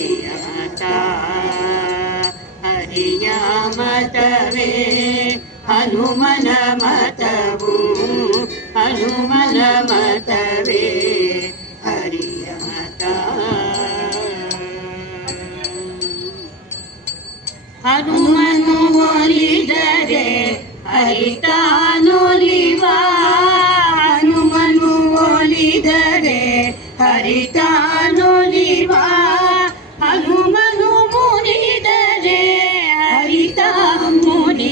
ಹರಿಯ ಮತ ಹರಿಯ ಮತವೇ ಹನುಮನ ಮತವು ಹನುಮನ ಮತವೇ ಹರಿಯ ಮತ ಹನುಮನು ಒಲಿದರೆ ಹರಿತಾನೊಲಿವ ಹನುಮನು ಒಲಿದರೆ ಹರಿತಾನೊಲಿವ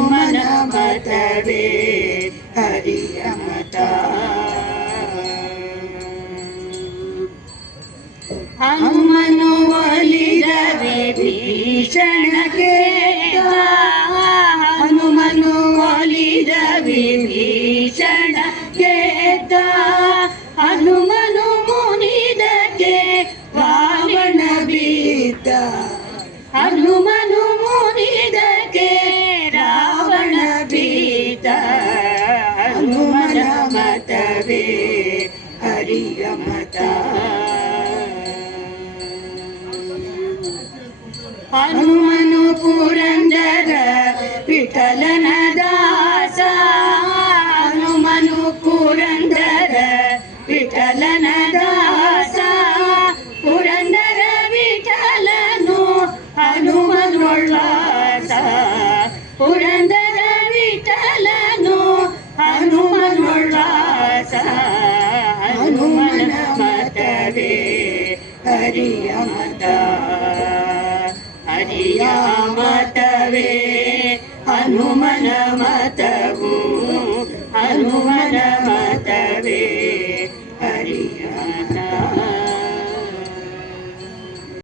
ಮನ ಮತವೇ ಹರಿಯ ಮತ. ಹನುಮನು ಒಲಿದರೆ ಭೀಷಣ ಕೇತ. ಹನುಮನು ಒಲಿದರೆ ಭೀಷಣ ಕೇತ. ಹನುಮನು ಮುನಿದಕ್ಕೆ ರಾವಣ ಬೀತ. ಹನುಮ मतवे हरिय मत हनुमनु पुरन्दर विठलन दास हनुमनु पुरन्दर विठलन दास Purandar विठलनु हनुमनुल्लास Purandar hariyamata hariyamatave hanumana matavu hanumana matave hariyamata